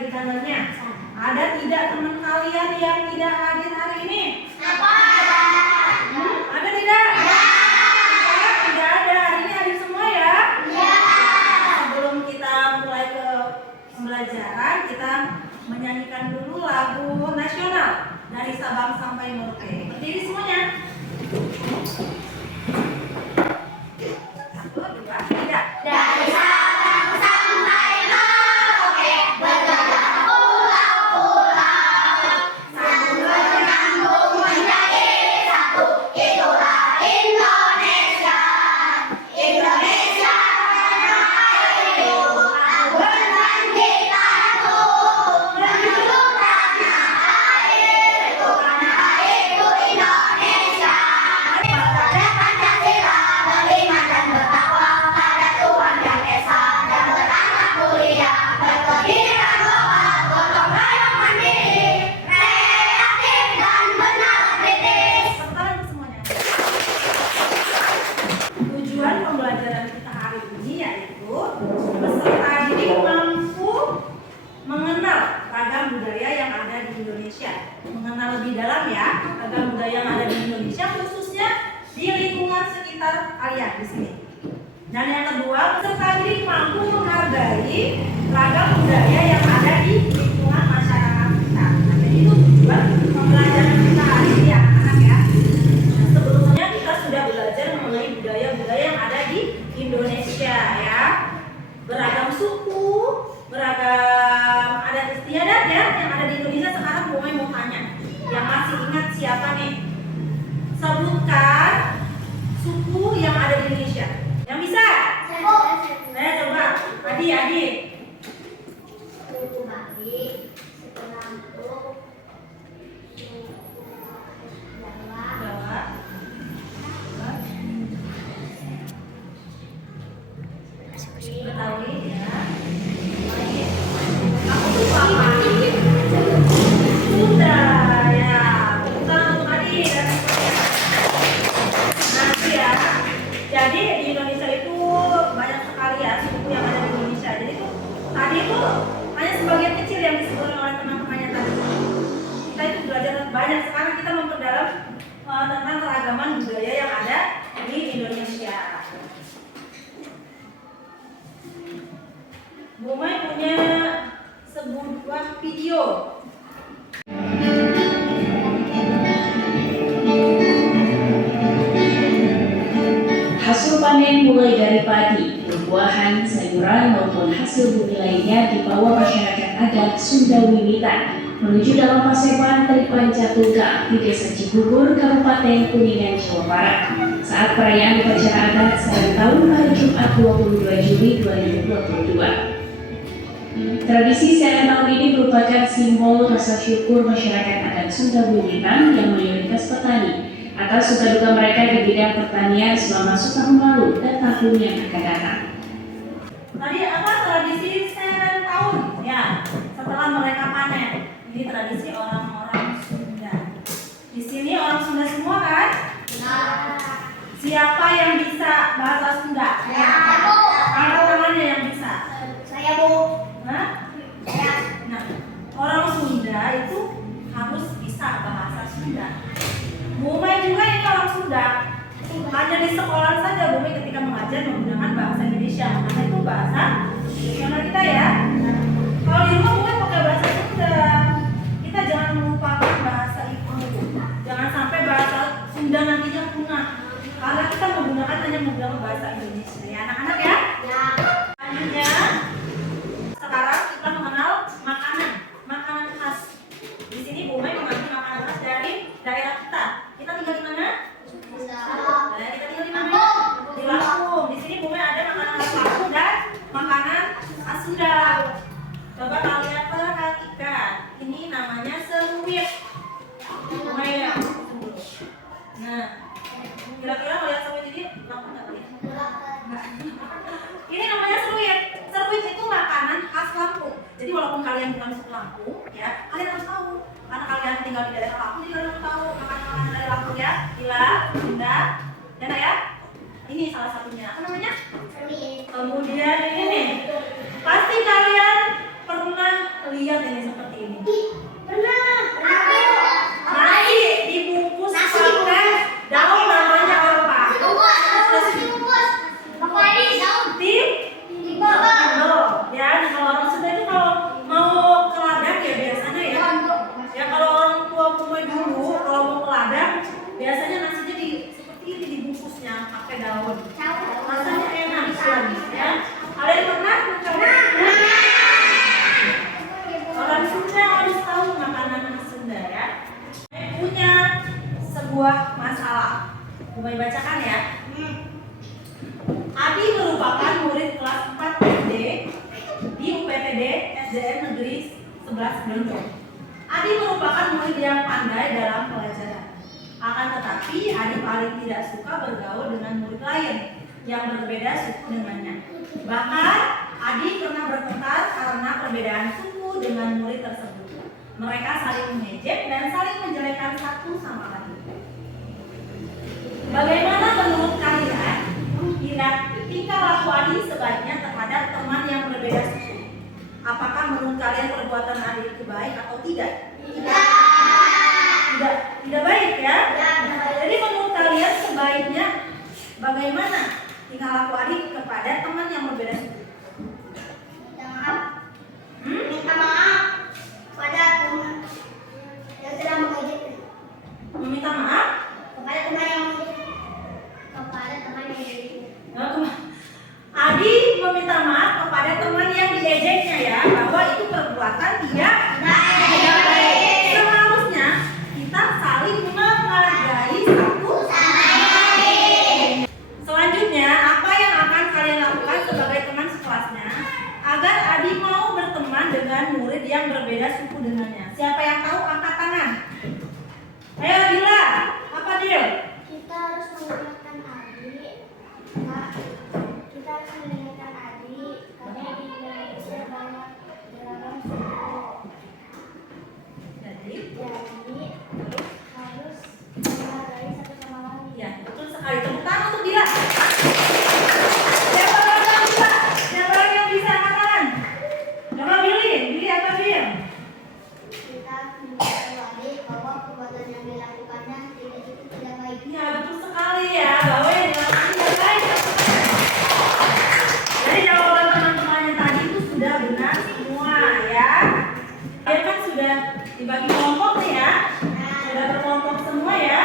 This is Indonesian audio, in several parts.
di kantornya? Ada tidak teman kalian yang tidak hadir hari ini? Ada tidak? Tidak ada. Hari ini hadir semua ya? Sebelum kita mulai ke pembelajaran, kita menyanyikan dulu lagu nasional dari Sabang sampai Merauke. Berdiri semuanya. 1, 2, 3. Dari Sabang sampai Merauke, bergerak pulau-pulau, sambung menyambung menjadi satu. Itulah Indonesia. Indonesia tanah airku, bersama kita tuh menuju tanah airku Indonesia. Pada Pancasila beriman dan bertakwa pada Tuhan yang esa dan beranak mulia, berkehidupan global, gotong royong mandiri, kreatif dan benar kritis. Sebentar semuanya. Tujuan pembelajaran kita hari ini yaitu peserta didik mampu mengenal ragam budaya yang ada di Indonesia. Mengenal lebih dalam ya ragam budaya yang ada di Indonesia, khususnya di lingkungan sekitar kalian di sini. Dan yang kedua, peserta didik mampu menghargai ragam budaya yang ada di lingkungan masyarakat kita. Nah, jadi itu tujuan pembelajaran kita hari ini ya anak-anak ya. Nah, sebelumnya kita sudah belajar mengenai budaya-budaya yang ada di Indonesia ya. Beragam suku, beragam adat istiadat ya yang ada di Indonesia. Sekarang mulai mau tanya, yang masih ingat siapa nih? Sebutkan suku yang ada di Indonesia. Yang bisa? Coba. Adi. Suku Bali, suku Lampung, suku Jawa, Betawi ya. Aku tuh apa? Sunda ya. Bukan tadi dan nanti ya. Jadi di Indonesia itu banyak sekali ya suku yang ada di Indonesia. Jadi tuh tadi itu hanya sebagian kecil yang disebut oleh teman-temannya tadi. Kita itu belajar banyak. Sekarang kita memperdalam tentang keragaman budaya yang ada di Indonesia. Bu Mai punya sebuah video. Hasil panen mulai dari padi, buah-buahan, sayuran maupun hasil bumi lainnya dibawa masyarakat adat Sunda Wiwitan menuju dalam paseban Tripanca Tunggal di Desa Cibubur, Kabupaten Kuningan, Jawa Barat saat perayaan upacara adat Serentau tahun hari Jumat 22 Juli 2022. Tradisi Serentau ini merupakan simbol rasa syukur masyarakat adat Sunda Wiwitan yang mayoritas petani atas suka duka mereka di bidang pertanian selama setahun lalu dan tahun yang akan datang. Tadi apa tradisi Serentau? Ya, setelah mereka panen. Ini tradisi orang-orang Sunda. Di sini orang Sunda semua kan? Siapa yang bisa bahasa Sunda? Angkat tangannya yang bisa. Saya Bu. Hah? Nah, orang Sunda itu harus bisa bahasa Sunda. Bu Mai juga ini orang Sunda. Hanya di sekolah saja Bu Mai ketika mengajar menggunakan bahasa Indonesia. Karena itu bahasa nasional kita ya. Kalau di rumah Bu Mai pakai bahasa Sunda. Kita jangan melupakan bahasa itu. Jangan sampai bahasa Sunda nantinya punah. Karena kita menggunakan bahasa Indonesia ya anak-anak ya. Selanjutnya sekarang kita mengenal makanan khas. Di sini Bu Mai membagi makanan khas dari daerah kita. Kita tinggal di mana? Kita tinggal di mana? Di Lampung. Di sini Bu Mai ada makanan khas Lampung dan makanan khas Sunda. Coba kalian perhatikan. Ini namanya seruit. Bu Mai ya. Nah, kira-kira melihat seruit ini Lampung nggak boleh? Ini namanya seruit. Seruit itu makanan khas Lampung. Jadi walaupun kalian bukan suku Lampung, ya kalian harus tahu. Karena kalian tinggal di daerah Lampung, jadi kalian harus tahu makanan-makanan dari Lampung ya. Gila, Sunda, ya. Ini salah satunya. Apa namanya? Kemudian ini nih. Pasti kalian pernah lihat ini seperti ini. Pernah. Apa itu? Nasi dibungkus Nasi pakai daun namanya apa? Nasi bungkus. Bapak ini daun. Di bawah. Loh, ya kalau orang Sunda itu kalau mau ke ladang ya biasanya ya. Ya kalau orang tua Bumai dulu kalau mau ke ladang biasanya nasinya seperti ini dibungkusnya pakai daun. Rasanya enak sekali ya. Kalian pernah mencoba? Orang Sunda harus tahu makanan khas Sunda ya. Saya punya sebuah masalah. Bumai bacakan ya. Adi merupakan murid kelas 4 SD di UPTD SDN Negeri 11 Blendong. Adi merupakan murid yang pandai dalam pelajaran. Akan tetapi Adi paling tidak suka bergaul dengan murid lain yang berbeda suku dengannya. Bahkan Adi pernah bertengkar karena perbedaan suku dengan murid tersebut. Mereka saling mengejek dan saling menjelekkan satu sama lain. Bagaimana menurut kalian tingkah laku Adi sebaiknya terhadap teman yang berbeda suku? Apakah menurut kalian perbuatan Adi itu baik atau tidak? Tidak baik ya. Jadi menurut kalian sebaiknya bagaimana tingkah laku Adi kepada teman yang berbeda suku? Minta maaf pada teman yang telah mengejek. Meminta maaf? Kepada teman yang mengejek. Adi meminta maaf kepada teman yang diejeknya ya, bahwa itu perbuatan tidak baik. Seharusnya kita saling menghargai satu sama lain. Selanjutnya, apa yang akan kalian lakukan sebagai teman sekelasnya agar Adi mau berteman dengan murid yang berbeda suku dengannya? Siapa yang tahu angkat tangan? Ayo Dila, apa dia? Kita harus mengingatkan adik. Kak, kita harus mengingatkan adik karena di Indonesia banyak beragam suku. Jadi, Harus menghargai satu sama lain. ya betul sekali. Tepuk tangan untuk Dila. Siapa lagi yang bisa? Siapa lagi yang bisa angkat tangan? Coba Billy apa Bil? Kita mengingatkan adik bahwa perbuatan yang dilakukannya tidak baik. Ya betul sekali ya, bahwa yang dilakukan tidak baik. Jadi jawaban teman-temannya tadi itu sudah benar semua ya. Dia kan sudah dibagi kelompok nih ya. Sudah berkelompok semua ya.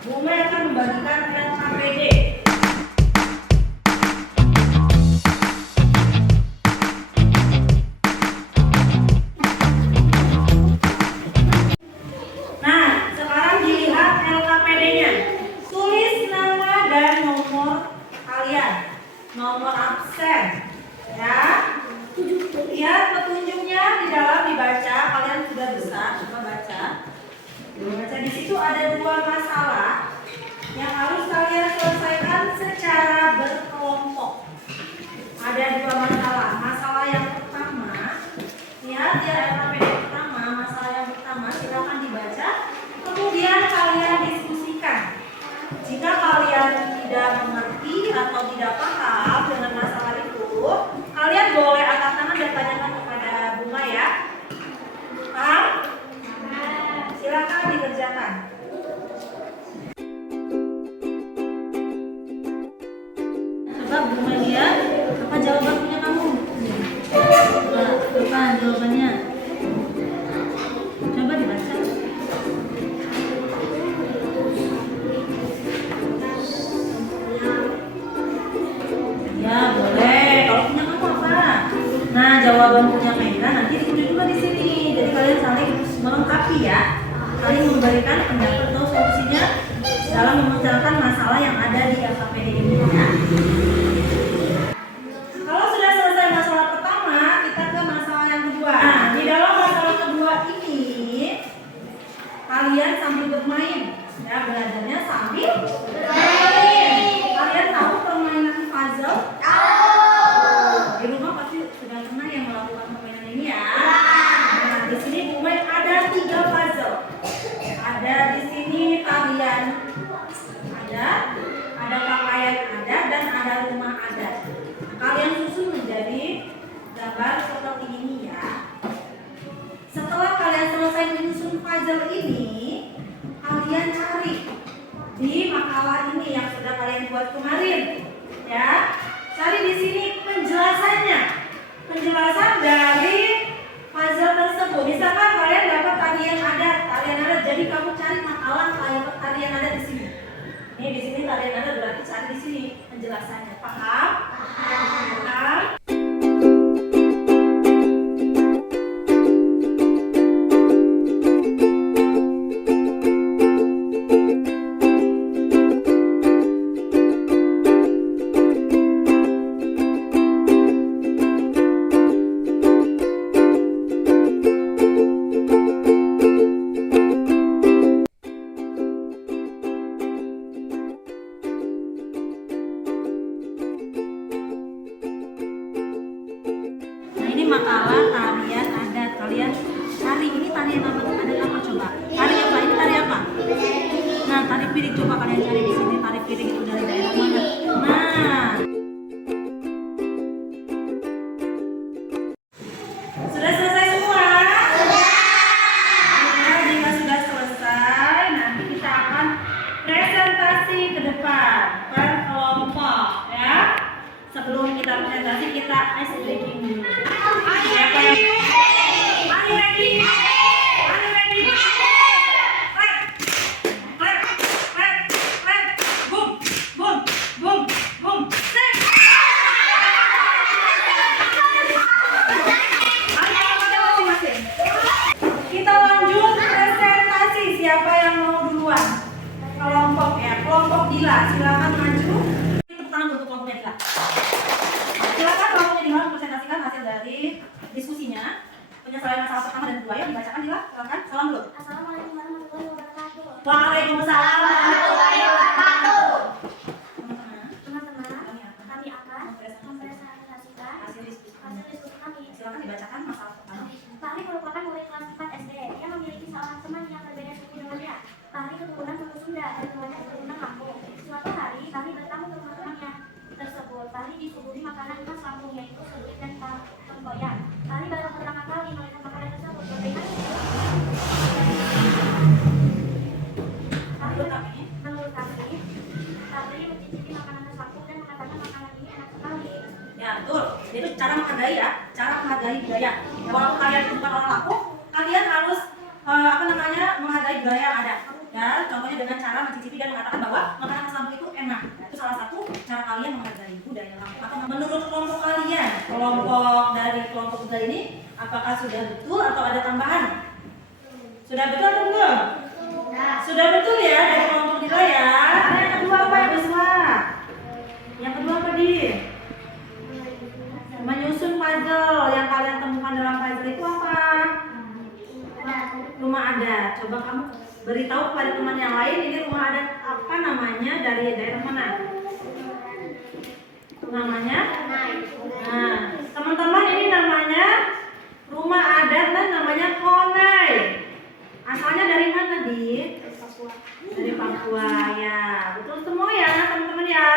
Bumai akan membagikan LKPD. Nah, sekarang dilihat LKPD-nya. Tulis nama dan nomor kalian. Nomor absen. Ya. Lihat petunjuknya di dalam dibaca. Kalian sudah bisa. Coba baca. Baca di situ ada 2 masalah yang harus kalian selesaikan secara berkelompok. Ada 2 masalah. Masalah yang pertama, lihat ya LKPD pertama. Masalah yang pertama silakan dibaca. Kemudian kalian diskusikan. Jika kalian tidak mengerti atau tidak paham dengan masalah itu, kalian boleh angkat tangan dan tanyakan kepada Bunga ya. Paham? Silakan dikerjakan. Coba Bunga lihat apa jawaban punya kamu. Coba jawabannya. Coba dibaca. Ya boleh. Kalau punya kamu apa? Nah jawaban punya Maida nanti ditulis juga di sini. Jadi kalian saling melengkapi ya. Saling memberikan pendapat atau solusinya dalam memecahkan masalah yang ada di LKPD ini ya. Kalau sudah selesai masalah pertama, kita ke masalah yang kedua. Nah, puzzle ini kalian cari di makalah ini yang sudah kalian buat kemarin, ya. Cari di sini penjelasannya, penjelasan dari puzzle tersebut. Misalkan kalian dapat tarian adat, jadi kamu cari makalah tarian adat di sini. Ini di sini tarian adat, berarti cari di sini penjelasannya. Paham? Paham? Makalah tarian adat, kalian cari ini tarian apa? Ada apa coba? Tari apa? Ini tari apa? Nah, tari piring, coba kalian cari di sini tari piring itu dari daerah mana? Nah, sudah selesai semua? Sudah. Jika sudah selesai, nanti kita akan presentasi ke depan per kelompok, ya. Sebelum kita presentasi, kita ice breaking dulu. Siapa yang Are you ready? Are you ready? Clap, clap, clap, clap. Boom, boom, boom, boom. Set. Ayo masing-masing. Kita lanjut presentasi. Siapa yang mau duluan? Kelompok ya, kelompok Dila. Silakan maju. Tepuk tangan untuk kelompoknya Dila. Silakan kelompoknya Dila mempresentasikan hasil dari diskusinya. Penyelesaian masalah pertama dan kedua yang dibacakan. Dila, silakan. Salam dulu. Assalamualaikum warahmatullahi wabarakatuh. Waalaikumsalam warahmatullahi wabarakatuh. Teman-teman, kami akan mempresentasikan hasil diskusi kami. Silakan dibacakan masalah pertama. Fahri merupakan murid kelas 4 SD. Dia memiliki seorang teman yang berbeda suku dengannya. Fahri keturunan suku Sunda dan temannya keturunan Lampung. Suatu hari, Fahri bertamu ke rumah temannya tersebut. Fahri disuguhi makanan khas Lampung, yaitu seblak dan tempoyak. Fahri baru pertama kali melihat makanan tersebut. Menurut kami, Fahri mencicipi makanan khas Lampung dan mengatakan makanan ini enak sekali. Ya, betul. Itu cara menghargai ya, cara menghargai budaya. Ya, walaupun kalian itu bukan orang Lampung, kalian harus menghargai budaya yang ada. Ya, contohnya dengan cara mencicipi dan mengatakan bahwa makanan khas Lampung itu enak. Itu salah satu cara kalian menghargai budaya Lampung. Atau menurut kelompok kalian, kelompok dari kelompok budaya ini, apakah sudah betul atau ada tambahan? Sudah betul atau belum? Sudah betul ya dari kelompok Dila ya. Yang kedua apa yang besar? Yang kedua apa di? Menyusun puzzle. Yang kalian temukan dalam puzzle itu apa? Rumah adat. Coba kamu beritahu kepada teman yang lain, ini rumah adat apa namanya, dari daerah mana? Namanya? Nah, teman-teman, ini namanya rumah adat dan namanya Konai. Asalnya dari mana, Di? Dari Papua ya. Betul semua ya teman-teman ya.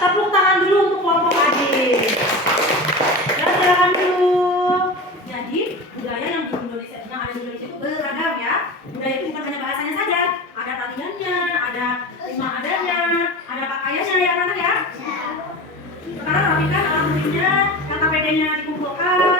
Tepuk tangan dulu untuk kelompok adik. Ya, silakan dulu. Jadi budaya yang di Indonesia, yang ada di Indonesia itu beragam ya. Budaya itu bukan hanya bahasanya saja, ada tariannya, ada rumah adatnya, ada pakaiannya ya anak-anak ya. Sekarang rapikan alat musiknya, yang KPD-nya dikumpulkan.